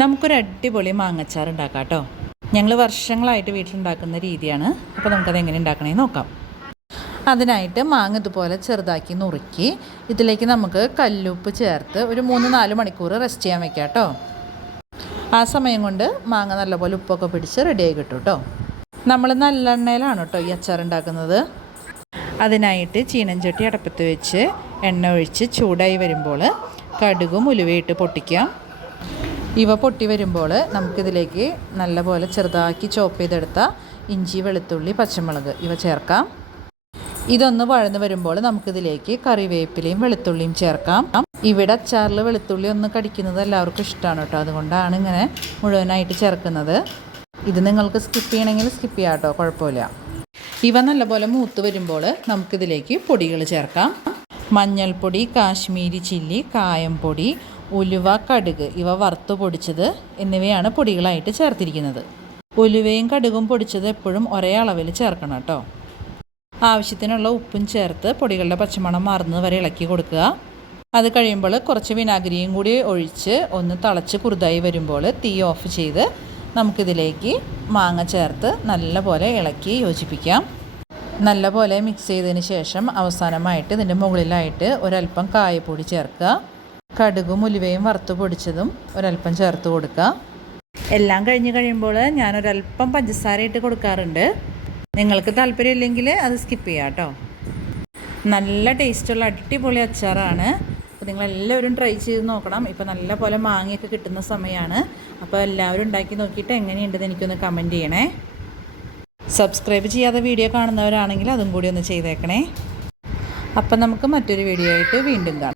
നമുക്കൊരു അടിപൊളി മാങ്ങച്ചാർ ഉണ്ടാക്കാം കേട്ടോ. ഞങ്ങൾ വർഷങ്ങളായിട്ട് വീട്ടിലുണ്ടാക്കുന്ന രീതിയാണ്. അപ്പോൾ നമുക്കത് എങ്ങനെ ഉണ്ടാക്കണമെന്ന് നോക്കാം. അതിനായിട്ട് മാങ്ങ ഇതുപോലെ ചെറുതാക്കി നുറുക്കി ഇതിലേക്ക് നമുക്ക് കല്ലുപ്പ് ചേർത്ത് ഒരു 3-4 മണിക്കൂർ റെസ്റ്റ് ചെയ്യാൻ വെക്കാം കേട്ടോ. ആ സമയം കൊണ്ട് മാങ്ങ നല്ലപോലെ ഉപ്പൊക്കെ പിടിച്ച് റെഡിയായി കിട്ടും കേട്ടോ. നമ്മൾ നല്ലെണ്ണയിലാണ് കേട്ടോ ഈ അച്ചാർ ഉണ്ടാക്കുന്നത്. അതിനായിട്ട് ചീനച്ചട്ടി അടപ്പത്ത് വെച്ച് എണ്ണ ഒഴിച്ച് ചൂടായി വരുമ്പോൾ കടുകും ഉലുവയിട്ട് പൊട്ടിക്കാം. ഇവ പൊട്ടി വരുമ്പോൾ നമുക്കിതിലേക്ക് നല്ലപോലെ ചെറുതാക്കി ചോപ്പ് ചെയ്തെടുത്ത ഇഞ്ചി, വെളുത്തുള്ളി, പച്ചമുളക് ഇവ ചേർക്കാം. ഇതൊന്ന് വഴന്ന് വരുമ്പോൾ നമുക്കിതിലേക്ക് കറിവേപ്പിലയും വെളുത്തുള്ളിയും ചേർക്കാം. ഇവിടെ അച്ചാറിൽ വെളുത്തുള്ളി ഒന്ന് കടിക്കുന്നത് എല്ലാവർക്കും ഇഷ്ടമാണ് കേട്ടോ. അതുകൊണ്ടാണ് ഇങ്ങനെ മുഴുവനായിട്ട് ചേർക്കുന്നത്. ഇത് നിങ്ങൾക്ക് സ്കിപ്പ് ചെയ്യണമെങ്കിൽ സ്കിപ്പ് ചെയ്യാം കേട്ടോ, കുഴപ്പമില്ല. ഇവ നല്ലപോലെ മൂത്ത് വരുമ്പോൾ നമുക്കിതിലേക്ക് പൊടികൾ ചേർക്കാം. മഞ്ഞൾപ്പൊടി, കാശ്മീരി ചില്ലി, കായംപൊടി, ഉലുവ, കടുക് ഇവ വറുത്ത് പൊടിച്ചത് എന്നിവയാണ് പൊടികളായിട്ട് ചേർത്തിരിക്കുന്നത്. ഉലുവയും കടുകും പൊടിച്ചത് എപ്പോഴും ഒരേ അളവിൽ ചേർക്കണം കേട്ടോ. ആവശ്യത്തിനുള്ള ഉപ്പും ചേർത്ത് പൊടികളുടെ പച്ചമണം മാറുന്നത് വരെ ഇളക്കി കൊടുക്കുക. അത് കഴിയുമ്പോൾ കുറച്ച് വിനാഗിരിയും കൂടി ഒഴിച്ച് ഒന്ന് തിളച്ച് കുറുതായി വരുമ്പോൾ തീ ഓഫ് ചെയ്ത് നമുക്കിതിലേക്ക് മാങ്ങ ചേർത്ത് നല്ലപോലെ ഇളക്കി യോജിപ്പിക്കാം. നല്ലപോലെ മിക്സ് ചെയ്തതിന് ശേഷം അവസാനമായിട്ട് ഇതിൻ്റെ മുകളിലായിട്ട് ഒരല്പം കായപ്പൊടി ചേർക്കുക. കടുകും ഉലുവയും വറുത്ത് പൊടിച്ചതും ഒരല്പം ചേർത്ത് കൊടുക്കുക. എല്ലാം കഴിഞ്ഞ് കഴിയുമ്പോൾ ഞാനൊരല്പം പഞ്ചസാര ഇട്ട് കൊടുക്കാറുണ്ട്. നിങ്ങൾക്ക് താല്പര്യമില്ലെങ്കിൽ അത് സ്കിപ്പ് ചെയ്യാം കേട്ടോ. നല്ല ടേസ്റ്റുള്ള അടിപൊളി അച്ചാറാണ്. അപ്പോൾ നിങ്ങളെല്ലാവരും ട്രൈ ചെയ്ത് നോക്കണം. ഇപ്പോൾ നല്ല പോലെ മാങ്ങയൊക്കെ കിട്ടുന്ന സമയമാണ്. അപ്പോൾ എല്ലാവരും ഉണ്ടാക്കി നോക്കിയിട്ട് എങ്ങനെയുണ്ടെന്ന് എനിക്കൊന്ന് കമൻറ്റ് ചെയ്യണേ. സബ്സ്ക്രൈബ് ചെയ്യാതെ വീഡിയോ കാണുന്നവരാണെങ്കിൽ അതും കൂടി ഒന്ന് ചെയ്തേക്കണേ. അപ്പം നമുക്ക് മറ്റൊരു വീഡിയോ ആയിട്ട് വീണ്ടും കാണാം.